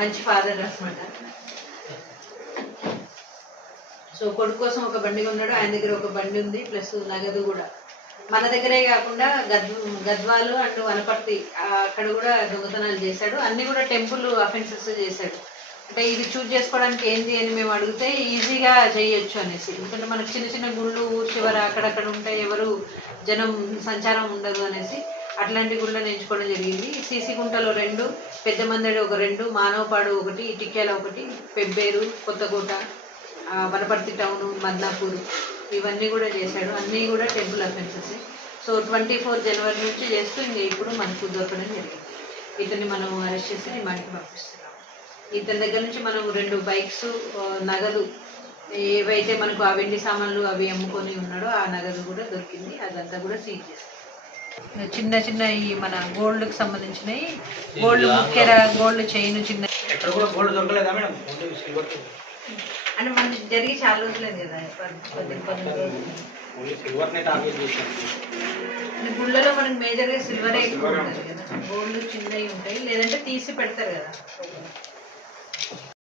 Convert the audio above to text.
మంచి ఫాదర్ అనమాట సో కొడుకు కోసం ఒక బండి ఉన్నాడు ఆయన దగ్గర ఒక బండి ఉంది ప్లస్ నగదు కూడా మన దగ్గరే కాకుండా గద్ గద్వాలు అండ్ వనపర్తి అక్కడ కూడా దొంగతనాలు చేశాడు అన్ని కూడా టెంపుల్ అఫెన్సెస్ చేశాడు అంటే ఇది చూజ్ చేసుకోవడానికి ఏంటి అని మేము అడిగితే ఈజీగా చేయొచ్చు అనేసి ఎందుకంటే మనకు చిన్న చిన్న గుళ్ళు ఊరు చివర అక్కడక్కడ ఉంటే ఎవరు జనం సంచారం ఉండదు అనేసి అట్లాంటివి కూడా నేర్చుకోవడం జరిగింది సీసీ గుంటలో రెండు పెద్ద మందడి ఒక రెండు మానవపాడు ఒకటి ఇటిక్యాల ఒకటి పెబ్బేరు కొత్తకోట వనపర్తి టౌను మద్నాపూర్ ఇవన్నీ కూడా చేశాడు అన్నీ కూడా temple offences so twenty four జనవరి నుంచి చేస్తూ ఇంకా ఇప్పుడు మనకు దొరకడం జరిగింది ఇతన్ని మనం అరెస్ట్ చేసి రిమాండ్కి పంపిస్తున్నాం ఇతని దగ్గర నుంచి మనం రెండు బైక్స్ నగదు ఏవైతే మనకు ఆ వెండి సామాన్లు అవి అమ్ముకొని ఉన్నాడో ఆ నగదు కూడా దొరికింది అదంతా కూడా సీజ్ చేస్తాం చిన్న చిన్న ఈ మన కి సంబంధించినవి గోల్డ్ ముఖ్యర గోల్డ్ చైన్ చిన్న అంటే మనం జరిగి చాలా రోజులేదు కదా గుళ్ళలో మనకి మేజర్గా సిల్వరే గోల్డ్ చిన్నవి ఉంటాయి లేదంటే తీసి పెడతారు కదా